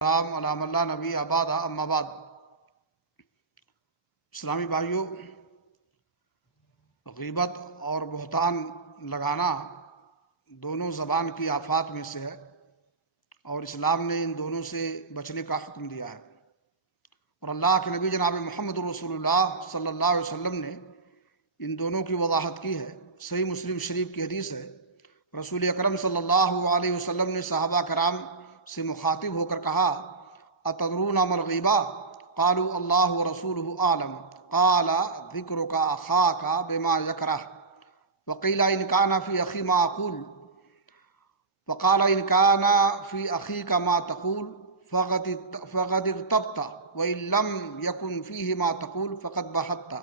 السلام علام اللہ نبی آباد اما بعد۔ اسلامی بھائیوں، غیبت اور بہتان لگانا دونوں زبان کی آفات میں سے ہے، اور اسلام نے ان دونوں سے بچنے کا حکم دیا ہے، اور اللہ کے نبی جناب محمد رسول اللہ صلی اللہ علیہ وسلم نے ان دونوں کی وضاحت کی ہے۔ صحیح مسلم شریف کی حدیث ہے، رسول اکرم صلی اللہ علیہ وسلم نے صحابہ کرام سے مخاطب ہو کر کہا: اتدرون ما الغیبہ؟ قالوا اللہ ورسولہ اعلم، قال ذکرک اخاک بما یکرہ، وقیل ان کان فی اخی ما اقول، وقال ان کان فی اخیک ما تقول فقد ارتبت وان لم یکن فیہ ما تقول فقد بہت۔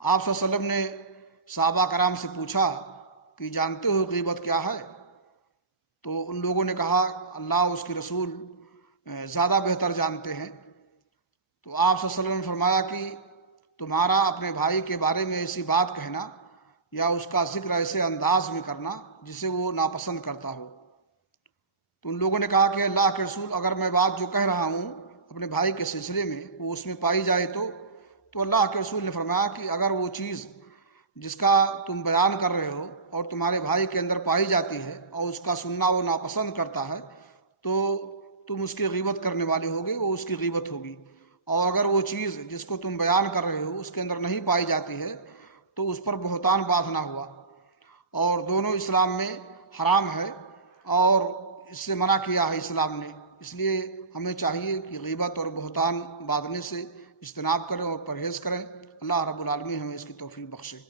آپ صلی اللہ علیہ وسلم نے صحابہ کرام سے پوچھا کہ جانتے ہو غیبت کیا ہے؟ تو ان لوگوں نے کہا اللہ اس کے رسول زیادہ بہتر جانتے ہیں۔ تو آپ صلی اللہ علیہ وسلم نے فرمایا کہ تمہارا اپنے بھائی کے بارے میں ایسی بات کہنا یا اس کا ذکر ایسے انداز میں کرنا جسے وہ ناپسند کرتا ہو۔ تو ان لوگوں نے کہا کہ اللہ کے رسول، اگر میں بات جو کہہ رہا ہوں اپنے بھائی کے سلسلے میں وہ اس میں پائی جائے تو اللہ کے رسول نے فرمایا کہ اگر وہ چیز جس کا تم بیان کر رہے ہو اور تمہارے بھائی کے اندر پائی جاتی ہے اور اس کا سننا وہ ناپسند کرتا ہے تو تم اس کی غیبت کرنے والے ہوگے، وہ اس کی غیبت ہوگی، اور اگر وہ چیز جس کو تم بیان کر رہے ہو اس کے اندر نہیں پائی جاتی ہے تو اس پر بہتان باندھنا ہوا، اور دونوں اسلام میں حرام ہے اور اس سے منع کیا ہے اسلام نے۔ اس لیے ہمیں چاہیے کہ غیبت اور بہتان باندھنے سے اجتناب کریں اور پرہیز کریں۔ اللہ رب العالمین ہمیں اس کی توفیق بخشے۔